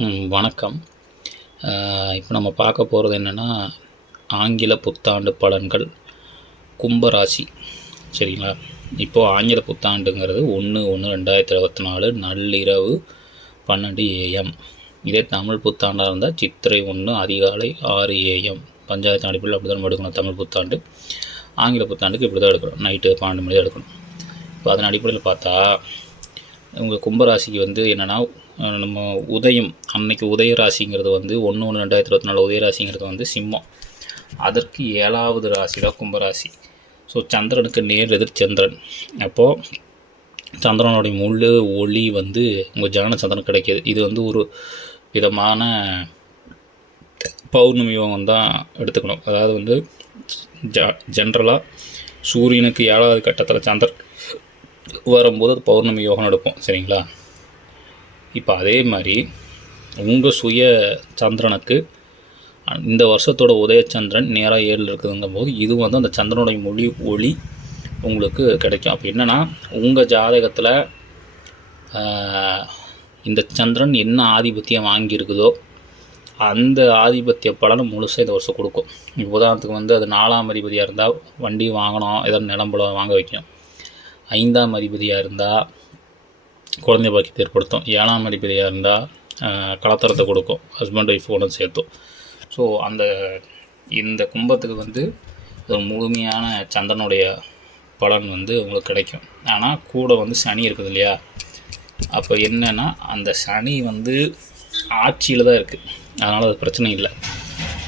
வணக்கம். இப்போ நம்ம பார்க்க போகிறது என்னென்னா, ஆங்கில புத்தாண்டு பலன்கள் கும்பராசி. சரிங்களா? இப்போது ஆங்கில புத்தாண்டுங்கிறது 1/1/2024 நள்ளிரவு 12 AM. இதே தமிழ் புத்தாண்டாக இருந்தால் சித்திரை 1 அதிகாலை 6 AM. பஞ்சாயத்து அடிப்படையில் அப்படி தான் எடுக்கணும். தமிழ் புத்தாண்டு. ஆங்கில புத்தாண்டுக்கு இப்படி தான் எடுக்கணும். நைட்டு 12 மணி தான் எடுக்கணும். இப்போ அதன் அடிப்படையில் பார்த்தா உங்கள் கும்பராசிக்கு என்னென்னா, நம்ம உதயம் அன்னைக்கு உதய ராசிங்கிறது 1/1/2024 உதய ராசிங்கிறது சிம்மம். அதற்கு 7வது ராசி தான் கும்பராசி. ஸோ சந்திரனுக்கு நேர் எதிர் சந்திரன். அப்போது சந்திரனுடைய முழு ஒளி உங்கள் ஜனன சந்திரன் கிடைக்கிது. இது ஒரு விதமான பௌர்ணமி யோகம் தான் எடுத்துக்கணும். அதாவது ஜென்ரலாக சூரியனுக்கு 7வது கட்டத்தில் சந்திரன் வரும்போது அது பௌர்ணமி யோகம் எடுப்போம். சரிங்களா? இப்போ அதே மாதிரி உங்கள் சுய சந்திரனுக்கு இந்த வருஷத்தோட உதயச்சந்திரன் நேராக 7 இருக்குதுங்கும் போது இது அந்த சந்திரனுடைய மொழி ஒளி உங்களுக்கு கிடைக்கும். அப்போ என்னென்னா, உங்கள் ஜாதகத்தில் இந்த சந்திரன் என்ன ஆதிபத்தியம் வாங்கியிருக்குதோ அந்த ஆதிபத்திய பலனை முழுசாக இந்த வருஷம் கொடுக்கும். இப்போ உதாரணத்துக்கு அது 4ஆம் அதிபதியாக இருந்தால் வண்டி வாங்கணும், ஏதாவது நிலம்பலம் வாங்க வைக்கும். 5ஆம் அதிபதியாக இருந்தால் குழந்தை பாக்கியத்தை ஏற்படுத்தும். 7ஆம் அதிபதியாக இருந்தால் கலத்தரத்தை கொடுக்கும், ஹஸ்பண்ட் ஒய்ஃப் ஒன்று சேர்த்தும். ஸோ இந்த கும்பத்துக்கு ஒரு முழுமையான சந்திரனுடைய பலன் உங்களுக்கு கிடைக்கும். ஆனால் கூட சனி இருக்குது இல்லையா? அப்போ என்னென்னா, அந்த சனி ஆட்சியில் தான் இருக்குது. அதனால் அது பிரச்சனை இல்லை.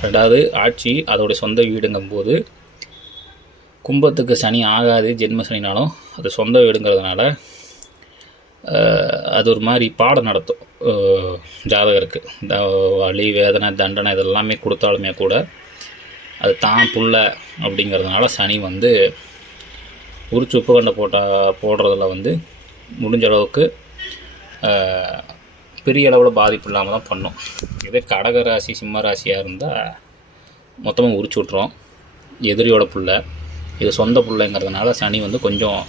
2வது ஆட்சி அதோடைய சொந்த வீடுங்கும்போது கும்பத்துக்கு சனி ஆகாது. ஜென்ம சனினாலும் அது சொந்த வீடுங்கிறதுனால அது ஒரு மாதிரி பாடம் நடத்தும் ஜாதகருக்கு. வலி, வேதனை, தண்டனை இதெல்லாமே கொடுத்தாலுமே கூட அது தான் புள்ள அப்படிங்கிறதுனால சனி உரிச்சு உப்பு கண்டை போடுறதில் முடிஞ்ச அளவுக்கு பெரிய அளவில் பாதிப்பு இல்லாமல் தான் பண்ணும். இதே கடகராசி சிம்ம ராசியாக இருந்தால் மொத்தமாக உரிச்சு விட்றோம். எதிரியோட புள்ள, இது சொந்த பிள்ளைங்கிறதுனால சனி கொஞ்சம்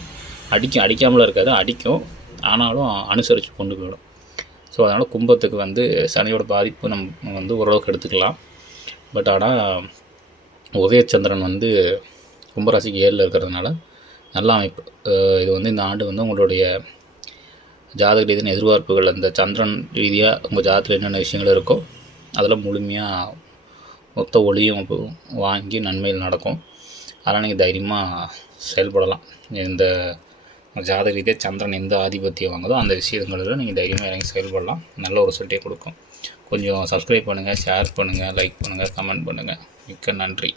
அடிக்காமலாம் இருக்காது, அடிக்கும். ஆனாலும் அனுசரித்து கொண்டு போயிடும். ஸோ அதனால் கும்பத்துக்கு சனியோட பாதிப்பு நம்ம ஓரளவுக்கு எடுத்துக்கலாம். பட் ஆனால் உதயச்சந்திரன் கும்பராசிக்கு 7ல் இருக்கிறதுனால நல்ல அமைப்பு. இது இந்த ஆண்டு உங்களுடைய ஜாதக ரீதியான எதிர்பார்ப்புகள், அந்த சந்திரன் ரீதியாக உங்கள் ஜாதகத்தில் என்னென்ன விஷயங்கள் இருக்கோ அதில் முழுமையாக மொத்த ஒளியும் வாங்கி நன்மையில் நடக்கும். அதனால் நீங்கள் தைரியமாக செயல்படலாம். இந்த ஜாதக ரீதியாக சந்திரன் எந்த ஆதிபத்தியம் வாங்குதோ அந்த விஷயங்களில் நீங்கள் தைரியமாக இறங்கி செயல்படலாம். நல்ல ஒரு ரிசல்ட்டே கொடுக்கும். கொஞ்சம் சப்ஸ்கிரைப் பண்ணுங்கள், ஷேர் பண்ணுங்கள், லைக் பண்ணுங்கள், கமெண்ட் பண்ணுங்கள். மிக்க நன்றி.